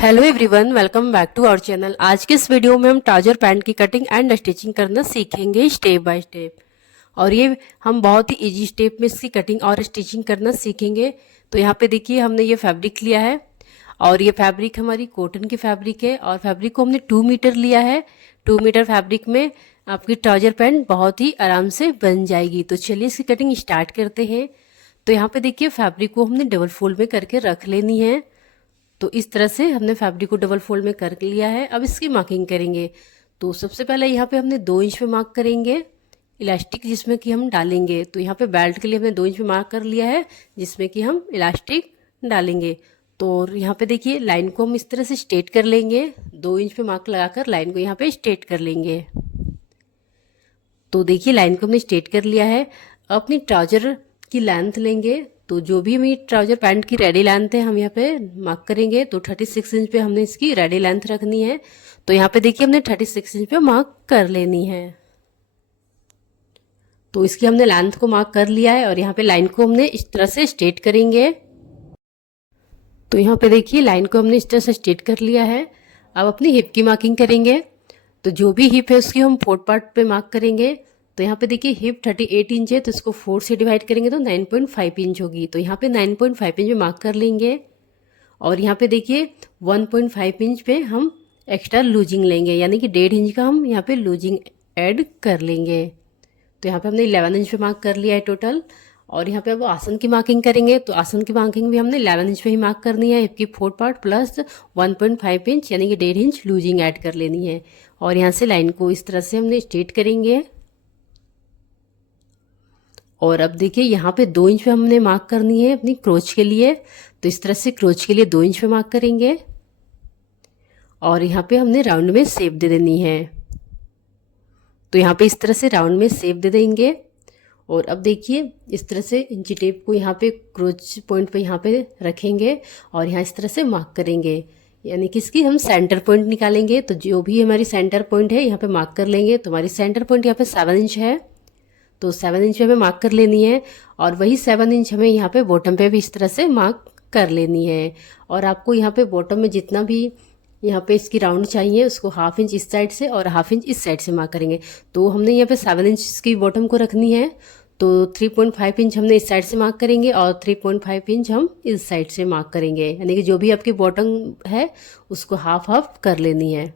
Hello everyone, welcome back to our channel. आज के इस वीडियो में हम ट्राउजर पैंट की कटिंग एंड स्टिचिंग करना सीखेंगे स्टेप बाय स्टेप। और ये हम बहुत ही इजी स्टेप में इसकी कटिंग और स्टिचिंग करना सीखेंगे। तो यहाँ पे देखिए हमने ये फैब्रिक लिया है और ये फैब्रिक हमारी कॉटन की फैब्रिक है और फैब्रिक को हमने 2 मीटर लिया है। 2 मीटर फैब्रिक में आपकी ट्राउजर पैंट बहुत ही आराम से बन जाएगी। तो चलिए इसकी कटिंग स्टार्ट करते हैं। तो यहाँ पे देखिए फैब्रिक को हमने डबल फोल्ड में करके रख लेनी है। तो इस तरह से हमने फैब्रिक को डबल फोल्ड में कर लिया है। अब इसकी मार्किंग करेंगे। तो सबसे पहले यहाँ पे हमने 2 इंच पे मार्क करेंगे इलास्टिक जिसमें कि हम डालेंगे। तो यहाँ पे बेल्ट के लिए हमने 2 इंच पे मार्क कर लिया है जिसमें कि हम इलास्टिक डालेंगे। तो यहाँ पे देखिए लाइन को हम इस तरह से स्ट्रेट कर लेंगे। 2 इंच पे मार्क लगाकर लाइन को यहाँ पे स्ट्रेट कर लेंगे। तो देखिए लाइन को हमने स्ट्रेट कर लिया है। अपनी ट्राउजर की लेंथ लेंगे। तो जो भी हमें ट्राउजर पैंट की रेडी लेंथ है हम यहाँ पे मार्क करेंगे। तो 36 इंच पे हमने इसकी रेडी लेंथ रखनी है। तो यहाँ पे देखिए हमने 36 इंच पे मार्क कर लेनी है। तो इसकी हमने लेंथ को मार्क कर लिया है और यहाँ पे लाइन को हमने इस तरह से स्ट्रेट करेंगे। तो यहाँ पे देखिए लाइन को हमने इस तरह से स्ट्रेट कर लिया है। अब अपनी हिप की मार्किंग करेंगे। तो जो भी हिप है उसकी हम 4 पार्ट पे मार्क करेंगे। तो यहाँ पे देखिए हिप 38 इंच है तो इसको 4 से डिवाइड करेंगे तो 9.5 इंच होगी। तो यहाँ पे 9.5 इंच पे मार्क कर लेंगे। और यहाँ पे देखिए 1.5 इंच पे हम एक्स्ट्रा लूजिंग लेंगे, यानी कि 1.5 इंच का हम यहाँ पे लूजिंग ऐड कर लेंगे। तो यहाँ पे हमने 11 इंच पे मार्क कर लिया है टोटल। और यहाँ पे अब आसन की मार्किंग करेंगे। तो आसन की मार्किंग भी हमने 11 इंच पे ही मार्क करनी है। हिप की 4 पार्ट प्लस 1.5 इंच यानी कि 1.5 इंच लूजिंग ऐड कर लेनी है। और यहाँ से लाइन को इस तरह से हमने स्ट्रेट करेंगे। और अब देखिए यहाँ पे 2 इंच पे हमने मार्क करनी है अपनी क्रोच के लिए। तो इस तरह से क्रोच के लिए 2 इंच पे मार्क करेंगे। और यहाँ पे हमने राउंड में शेप दे देनी है। तो यहाँ पे इस तरह से राउंड में शेप दे देंगे। और अब देखिए इस तरह से इंची टेप को यहाँ पे क्रोच पॉइंट पे यहाँ पे रखेंगे और यहाँ इस तरह से मार्क करेंगे, यानी कि इसकी हम सेंटर पॉइंट निकालेंगे। तो जो भी हमारी सेंटर पॉइंट है यहाँ पे मार्क कर लेंगे। तो हमारी सेंटर पॉइंट यहाँ पे 7 इंच है। तो 7 इंच पे हमें मार्क कर लेनी है। और वही 7 इंच हमें यहाँ पे बॉटम पे भी इस तरह से मार्क कर लेनी है। और आपको यहाँ पे बॉटम में जितना भी यहाँ पे इसकी राउंड चाहिए उसको 1/2 इंच इस साइड से और 1/2 इंच इस साइड से मार्क करेंगे। तो हमने यहाँ पे 7 इंच की बॉटम को रखनी है। तो 3.5 इंच हमने इस साइड से मार्क करेंगे और 3.5 इंच हम इस साइड से मार्क करेंगे, यानी कि जो भी आपकी बॉटम है उसको हाफ हाफ कर लेनी है।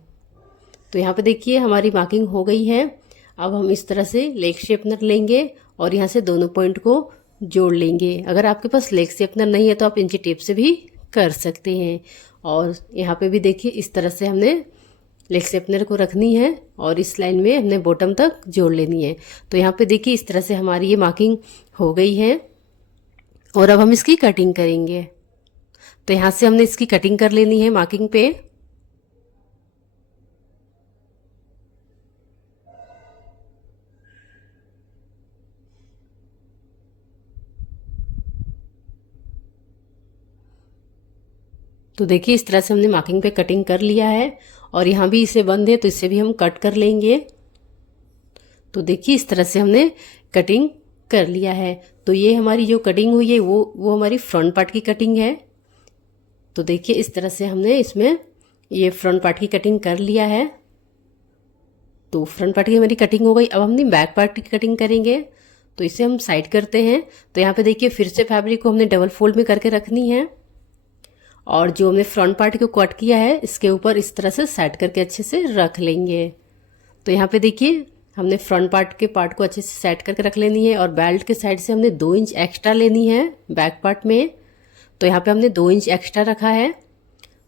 तो यहाँ पे देखिए हमारी मार्किंग हो गई है। अब हम इस तरह से लेग शेपनर लेंगे और यहाँ से दोनों पॉइंट को जोड़ लेंगे। अगर आपके पास लेग शेपनर नहीं है तो आप इंची टेप से भी कर सकते हैं। और यहाँ पे भी देखिए इस तरह से हमने लेग शेपनर को रखनी है और इस लाइन में हमने बॉटम तक जोड़ लेनी है। तो यहाँ पे देखिए इस तरह से हमारी ये मार्किंग हो गई है। और अब हम इसकी कटिंग करेंगे। तो यहाँ से हमने इसकी कटिंग कर लेनी है मार्किंग पे। तो देखिए इस तरह से हमने मार्किंग पे कटिंग कर लिया है। और यहाँ भी इसे बंद है तो इसे भी हम कट कर लेंगे। तो देखिए इस तरह से हमने कटिंग कर लिया है। तो ये हमारी जो कटिंग हुई है वो हमारी फ्रंट पार्ट की कटिंग है। तो देखिए इस तरह से हमने इसमें ये फ्रंट पार्ट की कटिंग कर लिया है। तो फ्रंट पार्ट की हमारी कटिंग हो गई। अब हम बैक पार्ट की कटिंग करेंगे। तो इसे हम साइड करते हैं। तो यहाँ पे देखिए फिर से फैब्रिक को हमने डबल फोल्ड में करके रखनी है। और जो हमने फ्रंट पार्ट को कट किया है इसके ऊपर इस तरह से सेट करके अच्छे से रख लेंगे। तो यहाँ पे देखिए हमने फ्रंट पार्ट को अच्छे से सेट करके रख लेनी है। और बेल्ट के साइड से हमने 2 इंच एक्स्ट्रा लेनी है बैक पार्ट में। तो यहाँ पे हमने 2 इंच एक्स्ट्रा रखा है।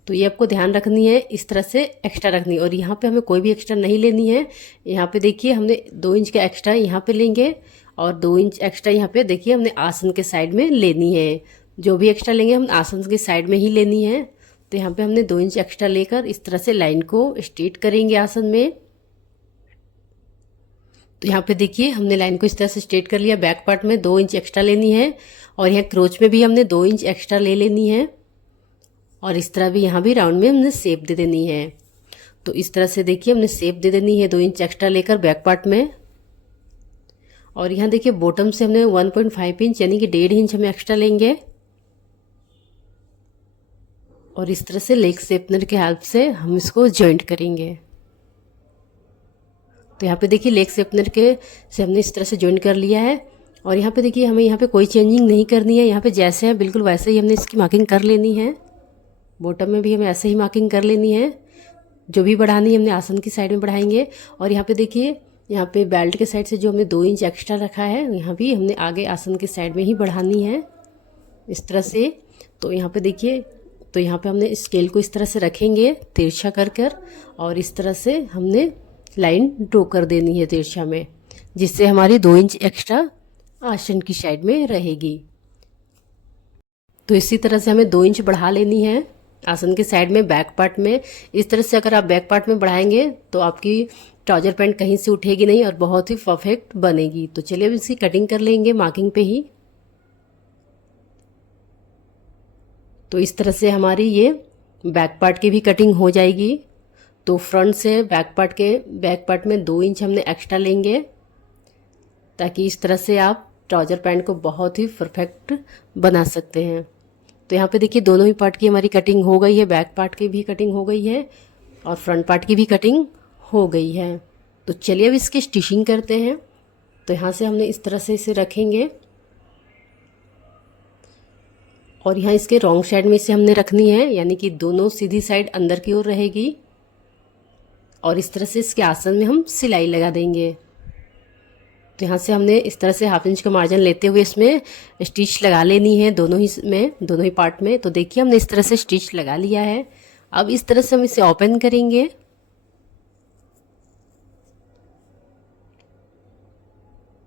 तो ये आपको ध्यान रखनी है, इस तरह से एक्स्ट्रा रखनी है। और यहाँ पे हमें कोई भी एक्स्ट्रा नहीं लेनी है। यहाँ पे देखिए हमने 2 इंच का एक्स्ट्रा यहाँ पे लेंगे और 2 इंच एक्स्ट्रा यहाँ पे देखिए हमने आसन के साइड में लेनी है। जो भी एक्स्ट्रा लेंगे हम आसन के साइड में ही लेनी है। तो यहाँ पे हमने 2 इंच एक्स्ट्रा लेकर इस तरह से लाइन को स्ट्रेट करेंगे आसन में। तो यहाँ पे देखिए हमने लाइन को इस तरह से स्ट्रेट कर लिया। बैक पार्ट में 2 इंच एक्स्ट्रा लेनी है और यहाँ क्रोच में भी हमने 2 इंच एक्स्ट्रा ले लेनी है। और इस तरह भी यहाँ भी राउंड में हमने शेप दे देनी है। तो इस तरह से देखिए हमने शेप दे देनी है 2 इंच एक्स्ट्रा लेकर बैक पार्ट में। और यहाँ देखिए बॉटम से हमने 1.5 इंच यानी कि 1.5 इंच हमें एक्स्ट्रा लेंगे। और इस तरह से लेग स्ट्रेटनर के हेल्प से हम इसको जॉइंट करेंगे। तो यहाँ पे देखिए लेग स्ट्रेटनर के से हमने इस तरह से जॉइंट कर लिया है। और यहाँ पे देखिए हमें यहाँ पे कोई चेंजिंग नहीं करनी है, यहाँ पे जैसे है बिल्कुल वैसे ही हमने इसकी मार्किंग कर लेनी है। बॉटम में भी हमें ऐसे ही मार्किंग कर लेनी है। जो भी बढ़ानी है हमने आसन की साइड में बढ़ाएंगे। और यहाँ पे देखिए यहाँ पे बेल्ट के साइड से जो हमने 2 इंच एक्स्ट्रा रखा है, यहाँ भी हमने आगे आसन के साइड में ही बढ़ानी है इस तरह से। तो यहाँ पे देखिए, तो यहाँ पे हमने स्केल को इस तरह से रखेंगे तिरछा कर और इस तरह से हमने लाइन ड्रॉ कर देनी है तिरछा में, जिससे हमारी 2 इंच एक्स्ट्रा आसन की साइड में रहेगी। तो इसी तरह से हमें 2 इंच बढ़ा लेनी है आसन के साइड में बैक पार्ट में। इस तरह से अगर आप बैक पार्ट में बढ़ाएंगे तो आपकी ट्राउजर पैंट कहीं से उठेगी नहीं और बहुत ही परफेक्ट बनेगी। तो चलिए अब इसकी कटिंग कर लेंगे मार्किंग पे ही। तो इस तरह से हमारी ये बैक पार्ट की भी कटिंग हो जाएगी। तो फ्रंट से बैक पार्ट में 2 इंच हमने एक्स्ट्रा लेंगे, ताकि इस तरह से आप ट्राउजर पैंट को बहुत ही परफेक्ट बना सकते हैं। तो यहाँ पे देखिए दोनों ही पार्ट की हमारी कटिंग हो गई है, बैक पार्ट की भी कटिंग हो गई है और फ्रंट पार्ट की भी कटिंग हो गई है। तो चलिए अब इसकी स्टिचिंग करते हैं। तो यहाँ से हमने इस तरह से इसे रखेंगे और यहाँ इसके रॉन्ग साइड में इसे हमने रखनी है, यानी कि दोनों सीधी साइड अंदर की ओर रहेगी। और इस तरह से इसके आसन में हम सिलाई लगा देंगे। तो यहाँ से हमने इस तरह से 1/2 इंच का मार्जिन लेते हुए इसमें स्टिच लगा लेनी है दोनों ही पार्ट में। तो देखिए हमने इस तरह से स्टिच लगा लिया है। अब इस तरह से हम इसे ओपन करेंगे।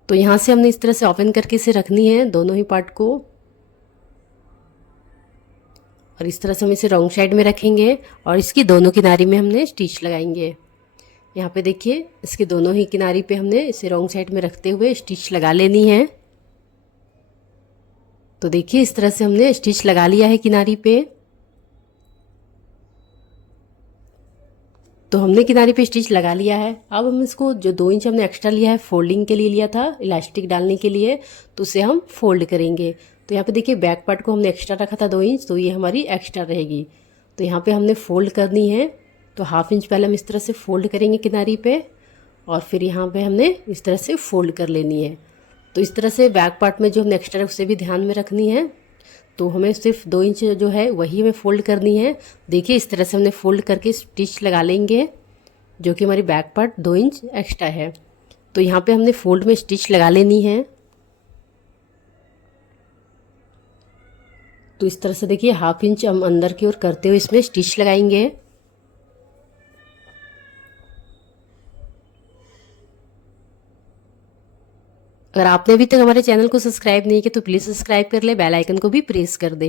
तो यहाँ से हमने इस तरह से ओपन करके इसे रखनी है दोनों ही पार्ट को। और इस तरह से हम इसे रॉन्ग साइड में रखेंगे और इसकी दोनों किनारी में हमने स्टिच लगाएंगे। यहाँ पे देखिए इसके दोनों ही किनारी पे हमने इसे रॉन्ग साइड में रखते हुए स्टिच लगा लेनी है। तो देखिए इस तरह से हमने स्टिच लगा लिया है किनारी पे। तो हमने किनारी पे स्टिच लगा लिया है। अब हम इसको जो 2 इंच हमने एक्स्ट्रा लिया है फोल्डिंग के लिए लिया था, इलास्टिक डालने के लिए, तो उसे हम फोल्ड करेंगे। तो यहाँ पे देखिए बैक पार्ट को हमने एक्स्ट्रा रखा था 2 इंच, तो ये हमारी एक्स्ट्रा रहेगी। तो यहाँ पे हमने फोल्ड करनी है। तो 1/2 इंच पहले हम इस तरह से फोल्ड करेंगे किनारी पे और फिर यहाँ पे हमने इस तरह से फोल्ड कर लेनी है। तो इस तरह से बैक पार्ट में जो हमने एक्स्ट्रा उसे भी ध्यान में रखनी है। तो हमें सिर्फ 2 इंच जो है वही हमें फोल्ड करनी है। देखिए इस तरह से हमने फोल्ड करके स्टिच लगा लेंगे, जो कि हमारी बैक पार्ट 2 इंच एक्स्ट्रा है। तो यहाँ पे हमने फोल्ड में स्टिच लगा लेनी है। तो इस तरह से देखिए 1/2 इंच हम अंदर की ओर करते हुए इसमें स्टिच लगाएंगे। अगर आपने अभी तक हमारे चैनल को सब्सक्राइब नहीं किया तो प्लीज़ सब्सक्राइब कर ले, बेल आइकन को भी प्रेस कर दे।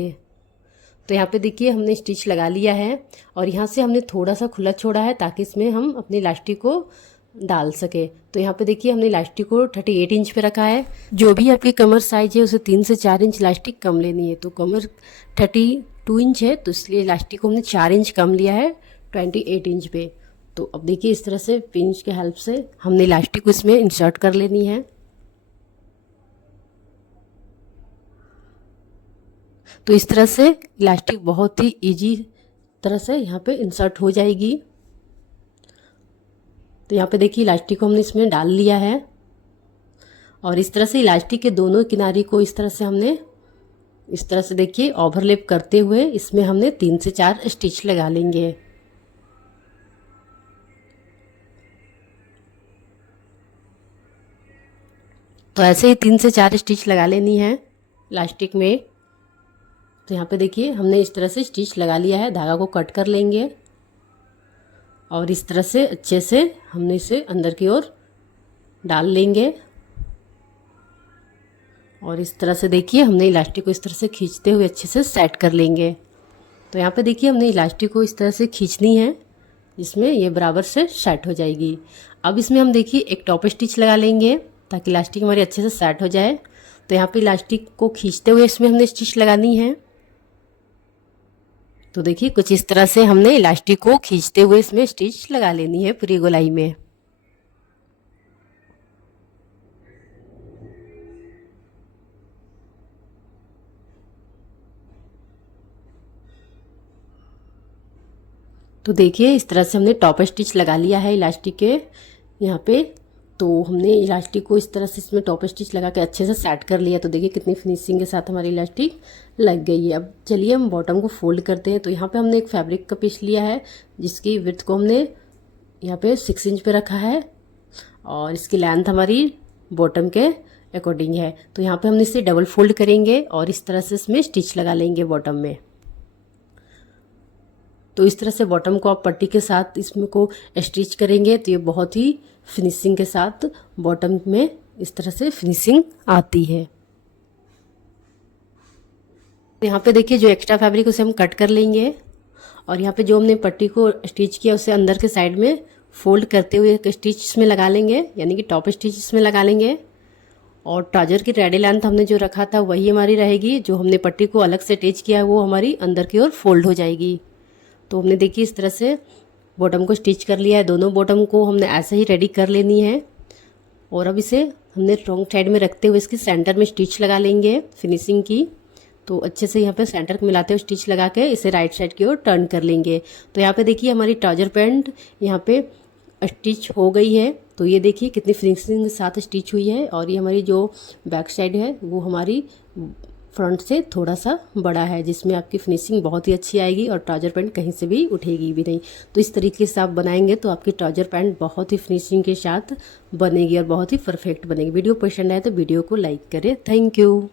तो यहाँ पे देखिए हमने स्टिच लगा लिया है और यहाँ से हमने थोड़ा सा खुला छोड़ा है ताकि इसमें हम अपनी इलास्टिक को डाल सके। तो यहाँ पे देखिए हमने इलास्टिक को 38 इंच पे रखा है। जो भी आपकी कमर साइज है उसे 3 से 4 इंच इलास्टिक कम लेनी है। तो कमर 32 इंच है, तो इसलिए इलास्टिक को हमने 4 इंच कम लिया है 28 इंच पे। तो अब देखिए इस तरह से पिंच के हेल्प से हमने इलास्टिक को इसमें इंसर्ट कर लेनी है। तो इस तरह से इलास्टिक बहुत ही इजी तरह से यहाँ पे इंसर्ट हो जाएगी। तो यहाँ पे देखिए इलास्टिक को हमने इसमें डाल लिया है और इस तरह से इलास्टिक के दोनों किनारे को इस तरह से हमने इस तरह से देखिए ओवरलैप करते हुए इसमें हमने 3 से 4 स्टिच लगा लेंगे। तो ऐसे ही 3 से 4 स्टिच लगा लेनी है इलास्टिक में। तो यहाँ पे देखिए हमने इस तरह से स्टिच लगा लिया है। धागा को कट कर लेंगे और इस तरह से अच्छे से हमने इसे अंदर की ओर डाल लेंगे। और इस तरह से देखिए हमने इलास्टिक को इस तरह से खींचते हुए अच्छे से सेट कर लेंगे। तो यहाँ पे देखिए हमने इलास्टिक को इस तरह से खींचनी है, जिसमें ये बराबर से सेट हो जाएगी। अब इसमें हम देखिए एक टॉप स्टिच लगा लेंगे ताकि इलास्टिक हमारी अच्छे से सेट हो जाए। तो यहाँ पे इलास्टिक को खींचते हुए इसमें हमने स्टिच लगानी है। तो देखिए कुछ इस तरह से हमने इलास्टिक को खींचते हुए इसमें स्टिच लगा लेनी है पूरी गोलाई में। तो देखिए इस तरह से हमने टॉप स्टिच लगा लिया है इलास्टिक के यहाँ पे। तो हमने इलास्टिक को इस तरह से इसमें टॉप स्टिच लगा के अच्छे से सेट कर लिया। तो देखिए कितनी फिनिशिंग के साथ हमारी इलास्टिक लग गई है। अब चलिए हम बॉटम को फोल्ड करते हैं। तो यहाँ पे हमने एक फैब्रिक का पीस लिया है जिसकी विड्थ को हमने यहाँ पे 6 इंच पे रखा है और इसकी लेंथ हमारी बॉटम के अकॉर्डिंग है। तो यहाँ पे हम इसे डबल फोल्ड करेंगे और इस तरह से इसमें स्टिच लगा लेंगे बॉटम में। तो इस तरह से बॉटम को आप पट्टी के साथ इसमें को स्टिच करेंगे तो ये बहुत ही फिनिशिंग के साथ बॉटम में इस तरह से फिनिशिंग आती है। यहाँ पे देखिए जो एक्स्ट्रा फैब्रिक उसे हम कट कर लेंगे और यहाँ पे जो हमने पट्टी को स्टिच किया उसे अंदर के साइड में फोल्ड करते हुए एक स्टिच इसमें लगा लेंगे, यानी कि टॉप स्टिच इसमें लगा लेंगे। और ट्राउजर की रेडी लेंथ हमने जो रखा था वही हमारी रहेगी। जो हमने पट्टी को अलग से अटैच किया है वो हमारी अंदर की ओर फोल्ड हो जाएगी। तो हमने देखिए इस तरह से बॉटम को स्टिच कर लिया है। दोनों बॉटम को हमने ऐसे ही रेडी कर लेनी है और अब इसे हमने रॉन्ग साइड में रखते हुए इसके सेंटर में स्टिच लगा लेंगे फिनिशिंग की। तो अच्छे से यहाँ पे सेंटर को मिलाते हुए स्टिच लगा के इसे राइट साइड की ओर टर्न कर लेंगे। तो यहाँ पे देखिए हमारी ट्राउजर पैंट यहाँ पे स्टिच हो गई है। तो ये देखिए कितनी फिनिशिंग के साथ स्टिच हुई है और ये हमारी जो बैक साइड है वो हमारी फ्रंट से थोड़ा सा बड़ा है, जिसमें आपकी फिनिशिंग बहुत ही अच्छी आएगी और ट्राउजर पैंट कहीं से भी उठेगी भी नहीं। तो इस तरीके से आप बनाएंगे तो आपकी ट्राउजर पैंट बहुत ही फिनिशिंग के साथ बनेगी और बहुत ही परफेक्ट बनेगी। वीडियो पसंद आए तो वीडियो को लाइक करें। Thank you.